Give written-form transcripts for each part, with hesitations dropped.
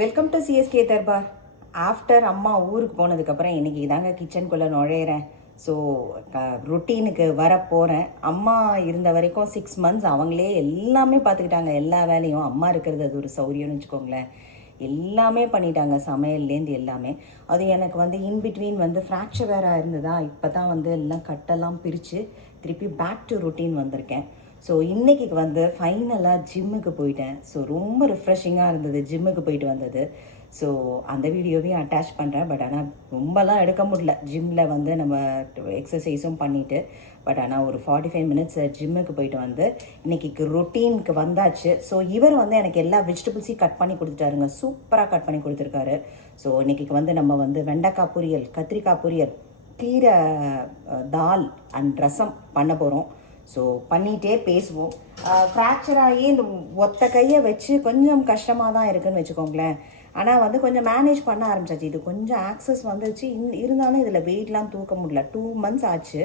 Welcome to CSK Darbar. After அம்மா ஊருக்கு போனதுக்கப்புறம் இன்றைக்கி தாங்க கிச்சனுக்குள்ளே நுழையிறேன். ஸோ ரொட்டீனுக்கு வர போகிறேன். அம்மா இருந்த வரைக்கும் 6 months அவங்களே எல்லாமே பார்த்துக்கிட்டாங்க. எல்லா வேலையும் அம்மா இருக்கிறது அது ஒரு சௌரியம்னு வச்சுக்கோங்களேன். எல்லாமே பண்ணிட்டாங்க, சமையல்லேருந்து எல்லாமே. அது எனக்கு வந்து இன்பிட்வீன் வந்து ஃப்ராக்சர் வேறு இருந்ததா, இப்போ தான் வந்து எல்லாம் கட்டெல்லாம் பிரித்து திருப்பி பேக் டு ரொட்டீன் வந்திருக்கேன். ஸோ இன்றைக்கி வந்து ஃபைனலாக ஜிம்முக்கு போயிட்டேன். ஸோ ரொம்ப ரிஃப்ரெஷிங்காக இருந்தது ஜிம்முக்கு போயிட்டு வந்தது. ஸோ அந்த வீடியோவையும் அட்டாச் பண்ணுறேன். பட் ஆனால் ரொம்பலாம் எடுக்க முடியல. ஜிம்மில் வந்து நம்ம எக்ஸசைஸும் பண்ணிவிட்டு, பட் ஆனால் ஒரு 45 minutes ஜிம்முக்கு போயிட்டு வந்து இன்றைக்கி ரொட்டீனுக்கு வந்தாச்சு. ஸோ இவர் வந்து எனக்கு எல்லா வெஜிடபிள்ஸையும் கட் பண்ணி கொடுத்துட்டாருங்க. சூப்பராக கட் பண்ணி கொடுத்துருக்காரு. ஸோ இன்றைக்கி வந்து நம்ம வந்து வெண்டைக்காய் பொரியல், கத்திரிக்காய் பொரியல், கீரை தால் அண்ட் ரசம் பண்ண போகிறோம். ஸோ பண்ணிகிட்டே பேசுவோம். ஃப்ராக்சர் ஆகி இந்த ஒத்த கையை வச்சு கொஞ்சம் கஷ்டமாக தான் இருக்குதுன்னு வச்சுக்கோங்களேன். ஆனால் வந்து கொஞ்சம் மேனேஜ் பண்ண ஆரம்பிச்சாச்சு. இது கொஞ்சம் ஆக்சஸ் வந்துச்சு. இருந்தாலும் இதில் வெயிட்லாம் தூக்க முடியல. 2 months ஆச்சு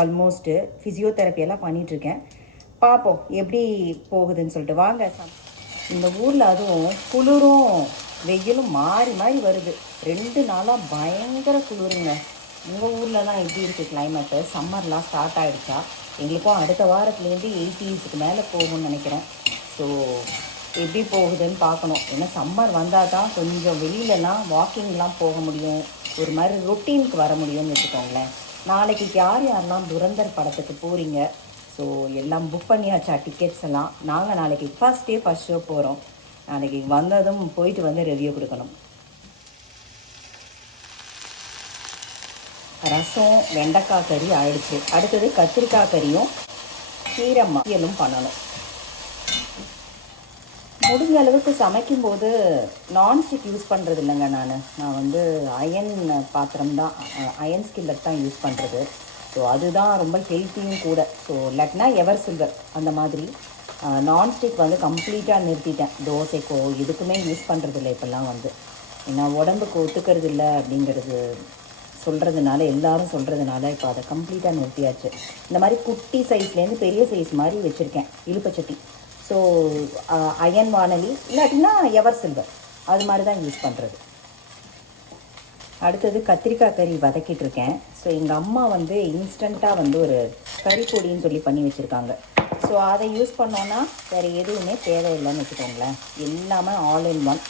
ஆல்மோஸ்ட்டு. ஃபிசியோதெரப்பியெல்லாம் பண்ணிகிட்ருக்கேன். பார்ப்போம் எப்படி போகுதுன்னு சொல்லிட்டு. வாங்க. இந்த ஊரில் அதுவும் குளிரும் வெயிலும் மாறி மாறி வருது. 2 நாளாக பயங்கர குளிருங்க. உங்கள் ஊர்லலாம் எப்படி இருக்குது கிளைமேட்டு? சம்மர்லாம் ஸ்டார்ட் ஆகிடுச்சா? எங்களுக்கும் அடுத்த வாரத்துலேருந்து 80s மேலே போகும்னு நினைக்கிறேன். ஸோ எப்படி போகுதுன்னு பார்க்கணும். ஏன்னா சம்மர் வந்தால் தான் கொஞ்சம் வெளியிலலாம் வாக்கிங்லாம் போக முடியும், ஒரு மாதிரி ரொட்டீனுக்கு வர முடியும்னு வச்சுக்கோங்களேன். நாளைக்கு யாரெல்லாம் துரந்தர் படத்துக்கு போகிறீங்க? ஸோ எல்லாம் புக் பண்ணியாச்சா டிக்கெட்ஸ் எல்லாம்? நாங்கள் நாளைக்கு ஃபஸ்ட் ஷோ போகிறோம். நாளைக்கு வந்ததும் போயிட்டு வந்து ரிவ்யூ கொடுக்கணும். ரசம் வெண்டைக்காய் கறி ஆயிடுச்சு. அடுத்தது கத்திரிக்காய் கறியும் கீரை மசியலும் பண்ணணும். முடிஞ்ச அளவுக்கு சமைக்கும்போது நான்ஸ்டிக் யூஸ் பண்ணுறது இல்லைங்க. நான் வந்து அயன் பாத்திரம் தான், அயன் ஸ்கில்லட் தான் யூஸ் பண்ணுறது. ஸோ அதுதான் ரொம்ப ஹெல்த்தியும் கூட. ஸோ இல்லாட்டினா எவர் சில்வர் அந்த மாதிரி. நான்ஸ்டிக் வந்து கம்ப்ளீட்டாக நிறுத்திட்டேன். தோசைக்கோ இதுக்குமே யூஸ் பண்ணுறதில்ல இப்போல்லாம். வந்து ஏன்னா உடம்புக்கு ஒத்துக்கிறது இல்லை அப்படிங்கிறது சொல்கிறதுனால, எல்லாரும் சொல்கிறதுனால இப்போ அதை கம்ப்ளீட்டாக நிறுத்தியாச்சு. இந்த மாதிரி குட்டி சைஸ்லேருந்து பெரிய சைஸ் மாதிரி வச்சுருக்கேன் இழுப்பச்சட்டி. ஸோ அயன் வானலி இல்லாட்டினா எவர் சில்வர் அது மாதிரி தான் யூஸ் பண்ணுறது. அடுத்தது கத்திரிக்காய் கறி வதக்கிட்டுருக்கேன். ஸோ எங்கள் அம்மா வந்து இன்ஸ்டண்ட்டாக வந்து ஒரு கறி பொடின்னு சொல்லி பண்ணி வச்சுருக்காங்க. ஸோ அதை யூஸ் பண்ணோன்னா வேறு எதுவுமே தேவையில்லைன்னு வச்சுக்கோங்களேன். எல்லாமே ஆல் இன் ஒன்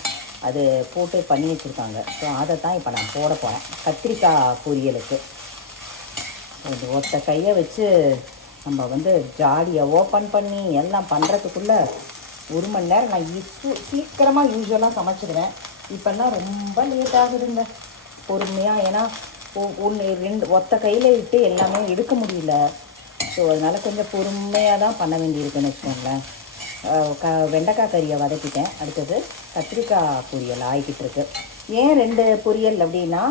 அது போட்டு பண்ணி வச்சுருக்காங்க. ஸோ அதை தான் இப்போ நான் போட போகிறேன் கத்திரிக்காய் பொரியலுக்கு. இது ஒத்த கையை வச்சு நம்ம வந்து ஜாடியை ஓப்பன் பண்ணி எல்லாம் பண்ணுறதுக்குள்ளே 1 மணி நேரம். நான் சீக்கிரமாக யூஸ்வலாக சமைச்சிடுவேன். இப்போல்லாம் ரொம்ப லேட் ஆகுதுங்க. பொறுமையாக, ஏன்னா 1 2 ஒத்த கையில் விட்டு எல்லாமே எடுக்க முடியல. ஸோ அதனால் கொஞ்சம் பொறுமையாக தான் பண்ண வேண்டியிருக்குன்னு வச்சுக்கோங்களேன். வெண்டைக்காய் கறியை வதக்கிட்டேன். அடுத்தது கத்திரிக்காய் பொரியல் ஆகிக்கிட்டுருக்கு. ஏன் 2 பொரியல் அப்படின்னா,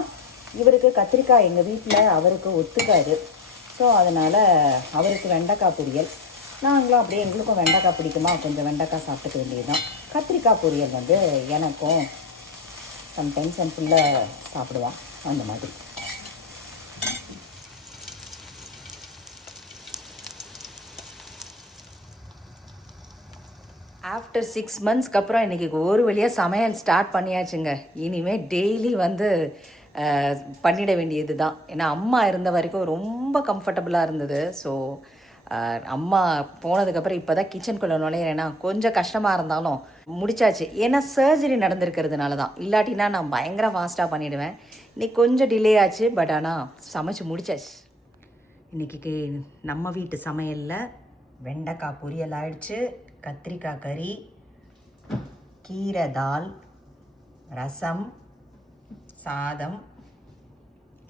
இவருக்கு கத்திரிக்காய் எங்கள் வீட்டில் அவருக்கு ஒத்துக்காது. ஸோ அதனால் அவருக்கு வெண்டைக்காய் பொரியல், நாங்களும் அப்படியே எங்களுக்கும் வெண்டைக்காய் பிடிக்குமா, கொஞ்சம் வெண்டைக்காய் சாப்பிட்டுக்க வேண்டியது தான். கத்திரிக்காய் பொரியல் வந்து எனக்கும் சம்டைம்ஸ் என் பிள்ளை சாப்பிடுவான் அந்த மாதிரி. ஆஃப்டர் 6 monthsக்கு அப்புறம் இன்றைக்கி ஒரு வழியாக சமையல் ஸ்டார்ட் பண்ணியாச்சுங்க. இனிமேல் டெய்லி வந்து பண்ணிட வேண்டியது தான். ஏன்னா அம்மா இருந்த வரைக்கும் ரொம்ப கம்ஃபர்டபுளாக இருந்தது. ஸோ அம்மா போனதுக்கப்புறம் இப்போ தான் கிச்சனுக்குள்ளே நுழையிறேன்னா கொஞ்சம் கஷ்டமாக இருந்தாலும் முடிச்சாச்சு. ஏன்னா சர்ஜரி நடந்திருக்கிறதுனால தான். இல்லாட்டினா நான் பயங்கர ஃபாஸ்ட்டாக பண்ணிவிடுவேன். இன்றைக்கி கொஞ்சம் டிலே ஆச்சு. பட் ஆனால் சமைச்சு முடிச்சாச்சு. இன்றைக்கி நம்ம வீட்டு சமையலில் வெண்டைக்காய் பொரியல் ஆயிடுச்சு, கத்திரிக்காய் கறி, கீரை தால், ரசம், சாதம்,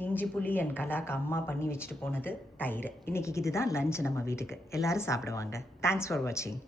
இஞ்சி புளி அண்ட் கலாக்கு அம்மா பண்ணி வச்சுட்டு போனது, தயிர். இன்றைக்கி இதுதான் லஞ்ச் நம்ம வீட்டுக்கு. எல்லோரும் சாப்பிடுவாங்க. தேங்க்ஸ் ஃபார் வாட்சிங்.